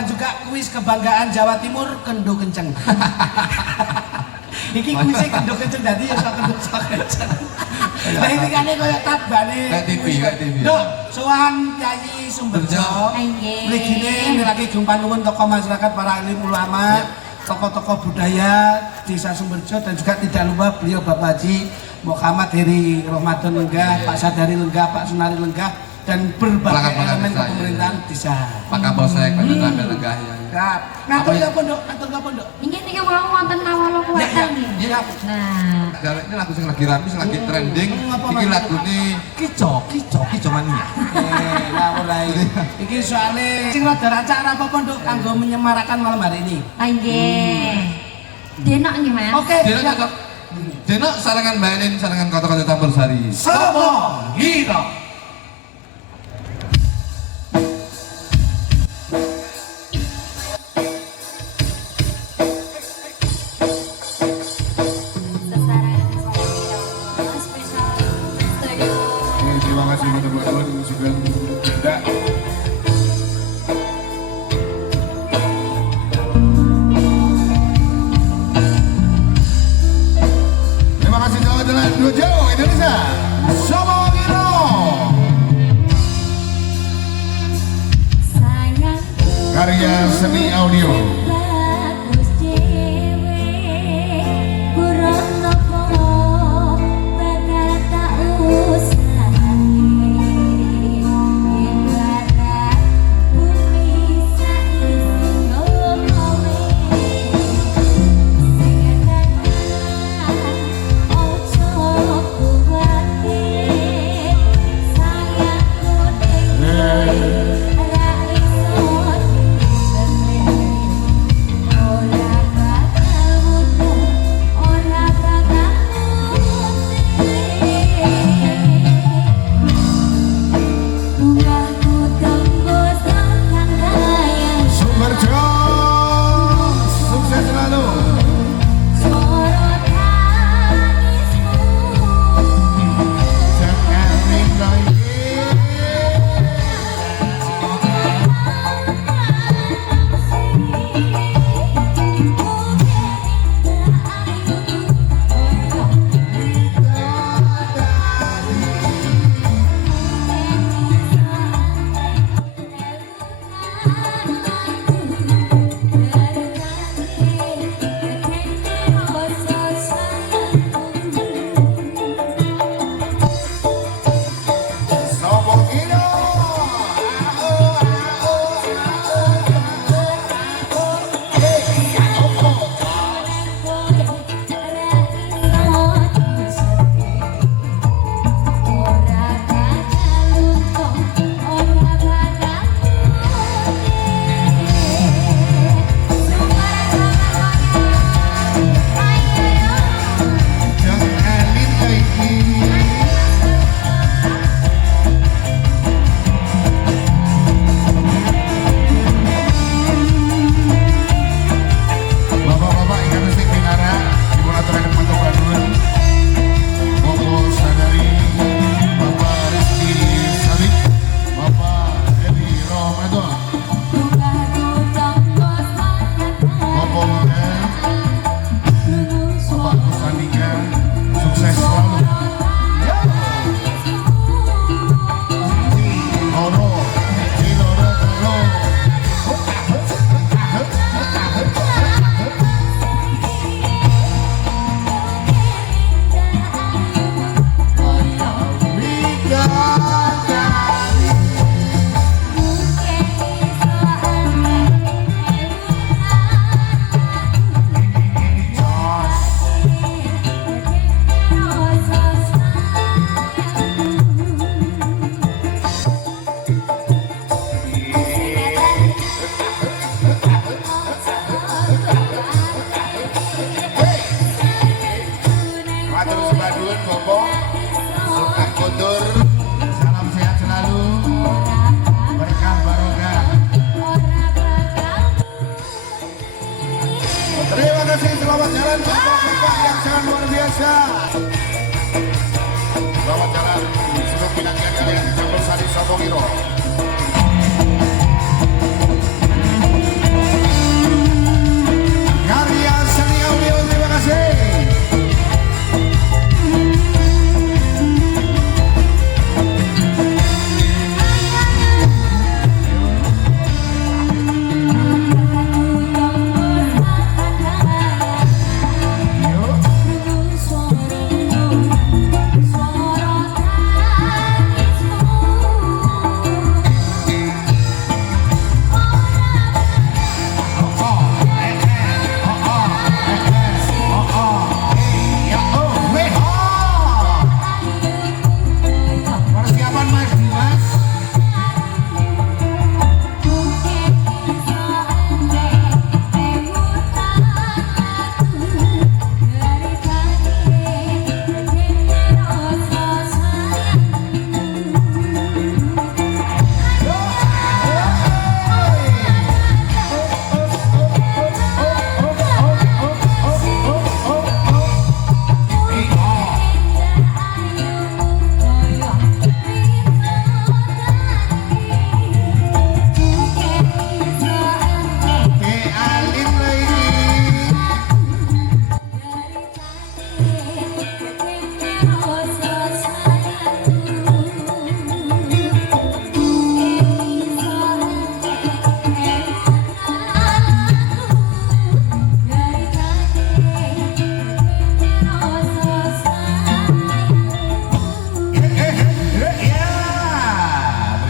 dan juga kuis kebanggaan Jawa Timur Kendo Kenceng. Iki kuisnya Kendo Kenceng jadi ya sok kendo sok kenceng. Nah ini kan kaya tabane. TV. Dok, sowan Kyai Sumberjo. Mrigine lagi jumpa nuwun tokoh masyarakat, para alim ulama, tokoh-tokoh budaya Desa Sumberjo, dan juga tidak lupa beliau Bapak Haji Muhammad Heri Ramadan Lenggah, Pak Sadari Lenggah, Pak Sunari Lenggah, dan berbagai elemen kepemerintahan desa. Pak Kapolsek, Pak Tenaga Lenggah ya. Ngatur ya pondok, ngatur ke pondok. Ini mau wonten awal kuatan ya. Nah, ini lagu yang lagi rame, yang lagi trending. Ini lagu ini Kico Mania. Ngawur ae. Iki soalnya sing rada acara apa pondok kanggo menyemarakan malam hari ini. Nggih. Denok nggih, Mas. Oke. Denok sarangan bayanin sarangan kota-kota Tambor Sari. Sopo Hiro. Karya seni audio. Selamat jalan seluruh pinangnya kalian campur sari Sobongiro. Karya seni audio, terima kasih. Persiapan Mas Dimas.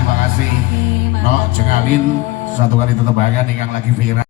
Terima kasih. No, cengalin satu kali tetap bahagia nih yang lagi viral.